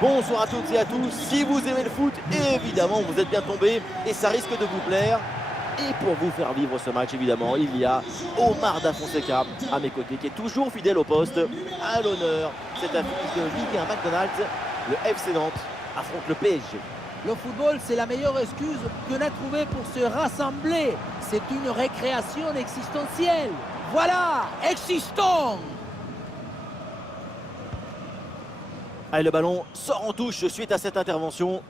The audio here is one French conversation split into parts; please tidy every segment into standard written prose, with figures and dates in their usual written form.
Bonsoir à toutes et à tous, si vous aimez le foot, évidemment vous êtes bien tombés et ça risque de vous plaire. Et pour vous faire vivre ce match, évidemment, il y a Omar Da Fonseca à mes côtés qui est toujours fidèle au poste. À l'honneur, cette affiche de Ligue 1 McDonald's, le FC Nantes affronte le PSG. Le football, c'est la meilleure excuse qu'on a trouvée pour se rassembler. C'est une récréation existentielle. Voilà, existons! Allez, le ballon sort en touche suite à cette intervention.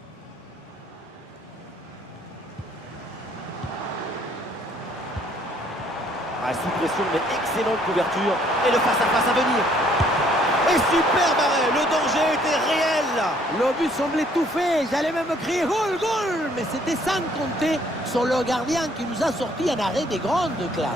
Sous pression, mais excellente couverture. Et le face-à-face à venir. Et super arrêt, le danger était réel. Le but semblait tout fait, j'allais même crier goal, goal. Mais c'était sans compter sur le gardien qui nous a sorti un arrêt des grandes classes.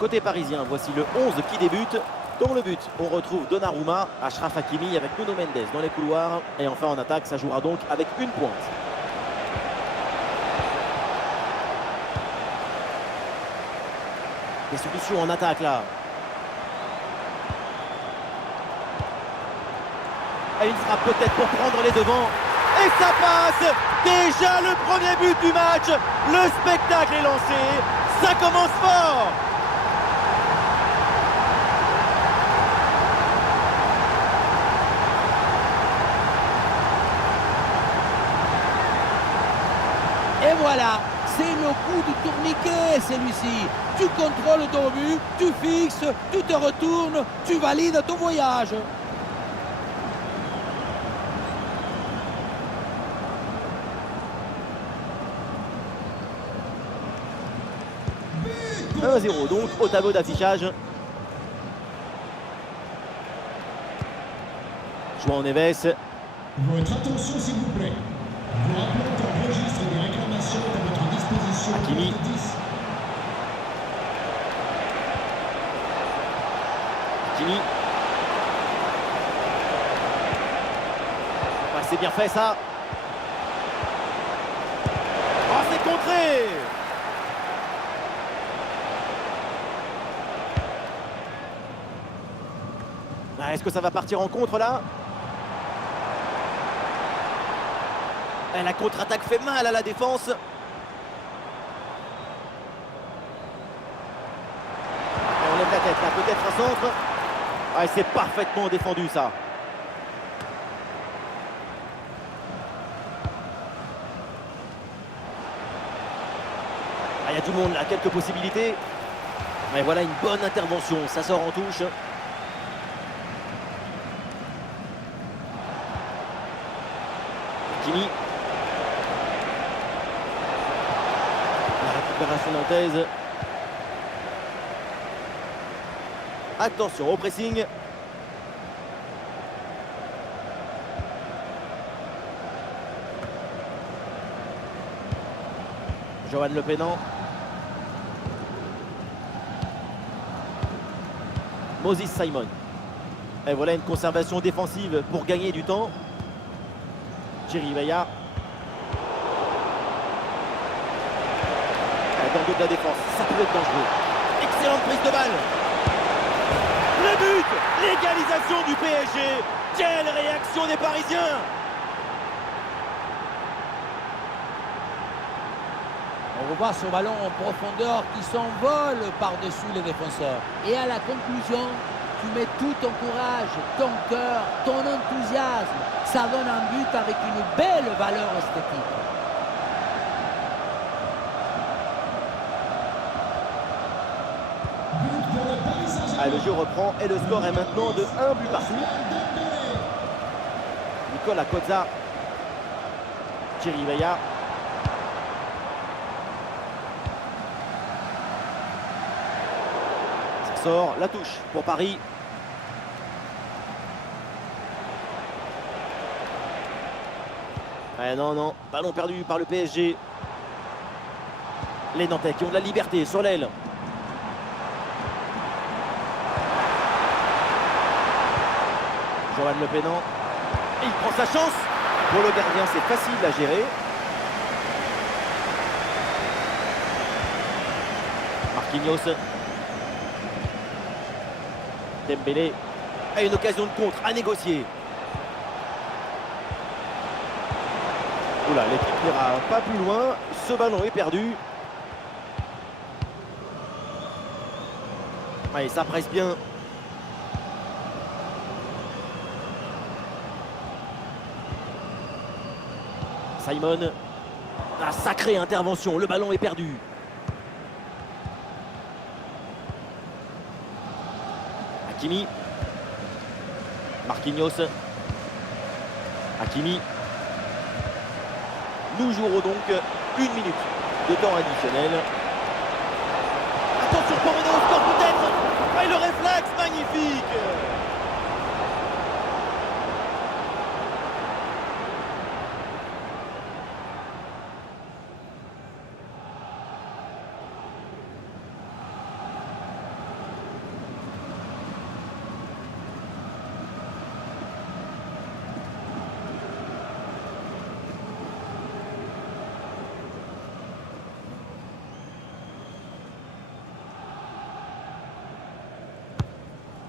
Côté parisien, voici le 11 qui débute. Dans le but, on retrouve Donnarumma, Achraf Hakimi avec Nuno Mendes dans les couloirs. Et enfin en attaque, ça jouera donc avec une pointe. Des solutions en attaque là. Et une frappe peut-être pour prendre les devants. Et ça passe! Déjà le premier but du match. Le spectacle est lancé. Ça commence fort! Et voilà, c'est le coup du tourniquet celui-ci. Tu contrôles ton but, tu fixes, tu te retournes, tu valides ton voyage. « 1-0 donc au tableau d'affichage. João Neves. Votre attention s'il vous plaît. Vous rappelons qu'un registre des réclamations est à votre disposition. Hakimi. Hakimi. C'est bien fait ça. Oh, c'est contré. Est-ce que ça va partir en contre là? La contre-attaque fait mal à la défense. On lève la tête là, peut-être un centre. C'est parfaitement défendu ça. Il y a tout le monde là, quelques possibilités. Mais voilà une bonne intervention, ça sort en touche. Hakimi. Récupération nantaise. Attention au pressing. Johan Le Pénant. Moses Simon. Et voilà une conservation défensive pour gagner du temps. Thierry Weah. Dans le dos de la défense, ça peut être dangereux. Excellente prise de balle. Le but, l'égalisation du PSG. Quelle réaction des Parisiens! On revoit ce ballon en profondeur qui s'envole par-dessus les défenseurs. Et à la conclusion, tu mets tout ton courage, ton cœur, ton enthousiasme. Ça donne un but avec une belle valeur esthétique. Le jeu reprend et le score est maintenant de 1 but partout. Nicolas Kozza. Thierry Weah. Ça sort, la touche pour Paris. Non, ballon perdu par le PSG. Les Nantais qui ont de la liberté sur l'aile. Johan Le Pénant. Il prend sa chance. Pour le gardien, c'est facile à gérer. Marquinhos. Dembélé a une occasion de contre à négocier. Oula, l'équipe n'ira pas plus loin. Ce ballon est perdu. Allez, ça presse bien. Simon. La sacrée intervention. Le ballon est perdu. Hakimi. Marquinhos. Hakimi. Nous jouerons donc 1 minute de temps additionnel. Attention pour mener au score peut-être. Ah, et le réflexe magnifique.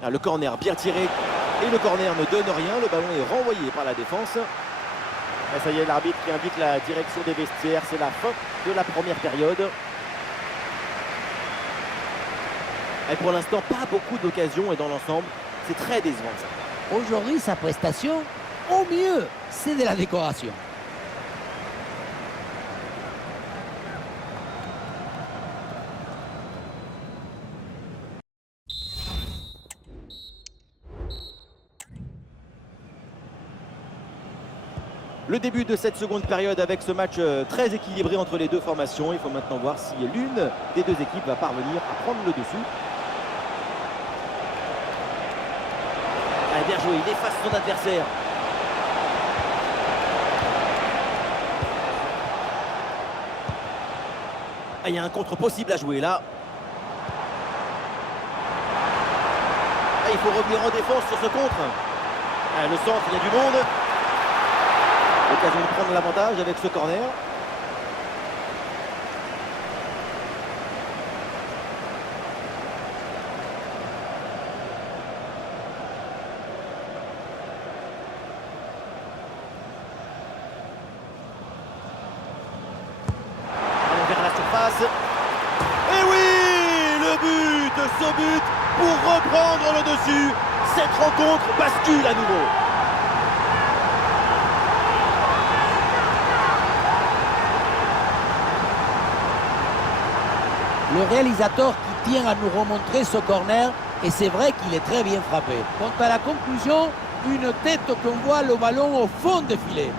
Ah, le corner bien tiré et le corner ne donne rien, le ballon est renvoyé par la défense. Et ça y est, l'arbitre qui indique la direction des vestiaires, c'est la fin de la première période. Et pour l'instant, pas beaucoup d'occasions et dans l'ensemble, c'est très décevant ça. Aujourd'hui, sa prestation, au mieux, c'est de la décoration. Le début de cette seconde période avec ce match très équilibré entre les deux formations. Il faut maintenant voir si l'une des deux équipes va parvenir à prendre le dessus. Allez, bien joué, il efface son adversaire. Ah, il y a un contre possible à jouer là. Ah, il faut revenir en défense sur ce contre. Ah, le centre, il y a du monde. L'occasion de prendre l'avantage avec ce corner. Allons vers la surface. Et oui, le but, ce but pour reprendre le dessus. Cette rencontre bascule à nouveau. Le réalisateur qui tient à nous remontrer ce corner, et c'est vrai qu'il est très bien frappé. Quant à la conclusion, une tête qu'on voit le ballon au fond des filets.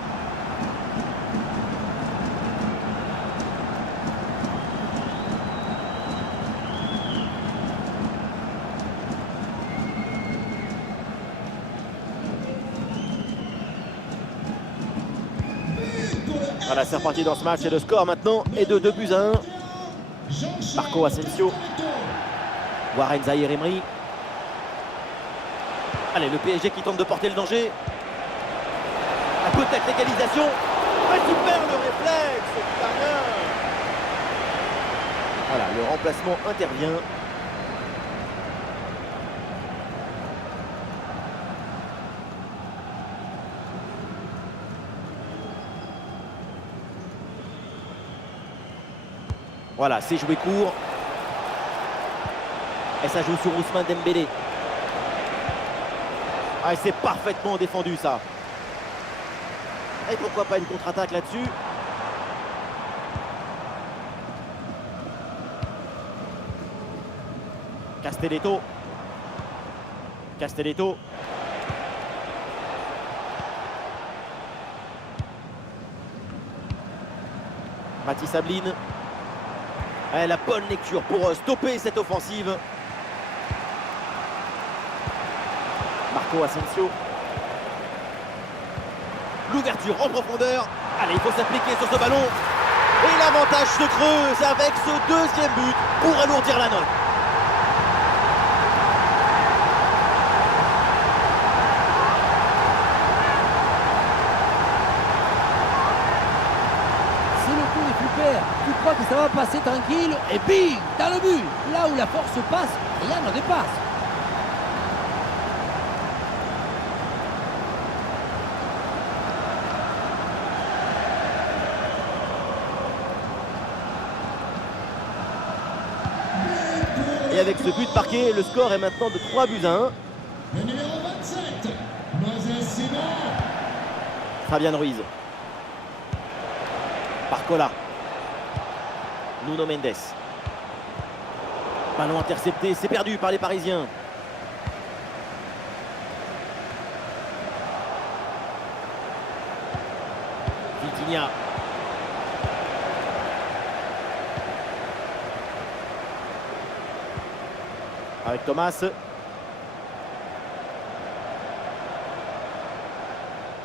Voilà, c'est reparti dans ce match et le score maintenant est de 2-1. Marco Asensio. Warren Zaïre-Emery. Allez, le PSG qui tente de porter le danger. Ah, peut-être l'égalisation. Ah, super le réflexe du gardien. Voilà, le remplacement intervient. Voilà, c'est joué court. Et ça joue sur Ousmane Dembélé. Ah, c'est parfaitement défendu ça. Et pourquoi pas une contre-attaque là-dessus. Castelletto. Castelletto. Mathis Sabline. La bonne lecture pour stopper cette offensive. Marco Asensio. L'ouverture en profondeur. Allez, il faut s'appliquer sur ce ballon. Et l'avantage se creuse avec ce deuxième but pour alourdir la note. C'est le coup le plus désespère. Tu crois que ça va passer tranquille et bing, dans le but. Là où la force passe, rien ne dépasse. Et avec ce but marqué, le score est maintenant de 3-1. Le numéro 27, Moses Simon. Fabian Ruiz. Barcola. Nuno Mendes. Ballon intercepté, c'est perdu par les Parisiens. Vitinha. Avec Thomas.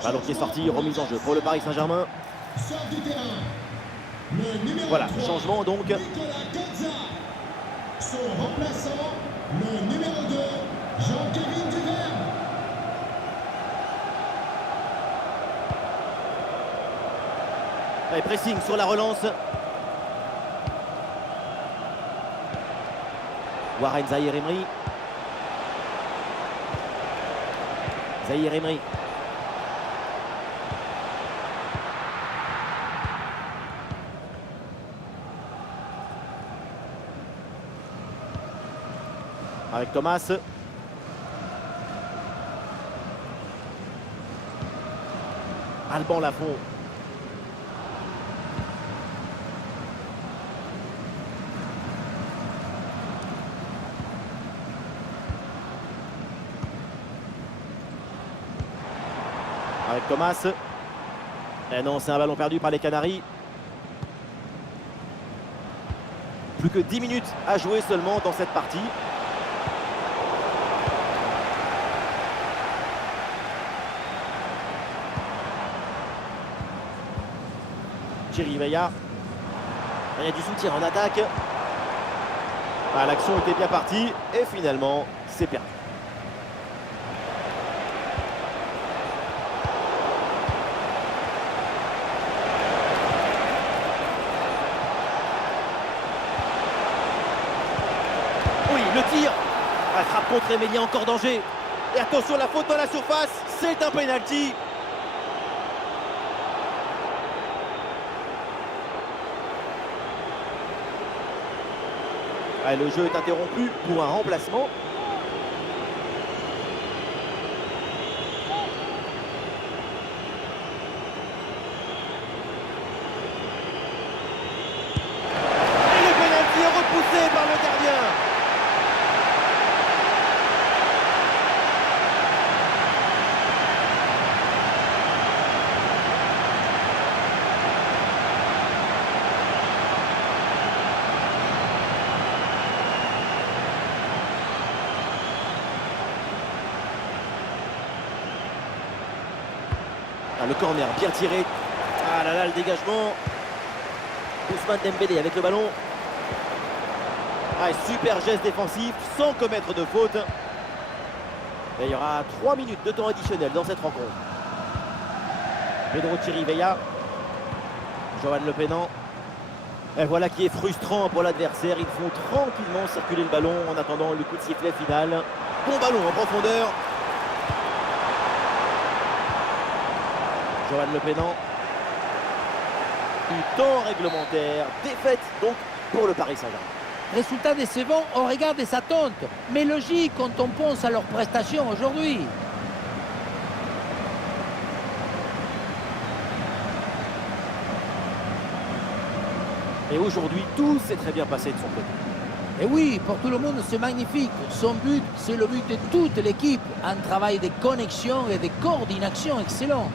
Ballon qui est sorti, remise en jeu pour le Paris Saint-Germain. Sort du terrain. Le numéro Voilà, 3, changement donc. Nicolas Gonza. Son remplaçant, le numéro 2, Jean-Kévin Duverne. Allez, pressing sur la relance. Warren Zahir Emery. Zahir Emery. Avec Thomas. Alban Lafont. Avec Thomas. Et non, c'est un ballon perdu par les Canaries. Plus que 10 minutes à jouer seulement dans cette partie. Thierry Veilla. Il y a du soutien en attaque. Ah, l'action était bien partie et finalement c'est perdu. Oui, le tir. La frappe contrée, mais il y a encore danger. Et attention, la faute dans la surface, c'est un penalty. Ah, le jeu est interrompu pour un remplacement. Et le penalty est repoussé par le gardien. Ah, le corner bien tiré. Ah là là, le dégagement. Ousmane Dembélé avec le ballon. Ah, super geste défensif sans commettre de faute. Et il y aura 3 minutes de temps additionnel dans cette rencontre. Pedro Thierry Veilla. Johan Le Pénant. Et voilà qui est frustrant pour l'adversaire. Ils font tranquillement circuler le ballon en attendant le coup de sifflet final. Bon ballon en profondeur. Johan Le Pénant. Du temps réglementaire. Défaite donc pour le Paris Saint-Germain. Résultat décevant au regard des attentes, mais logique quand on pense à leurs prestations aujourd'hui. Et aujourd'hui, tout s'est très bien passé de son côté. Et oui, pour tout le monde, c'est magnifique. Son but, c'est le but de toute l'équipe. Un travail de connexion et de coordination excellent.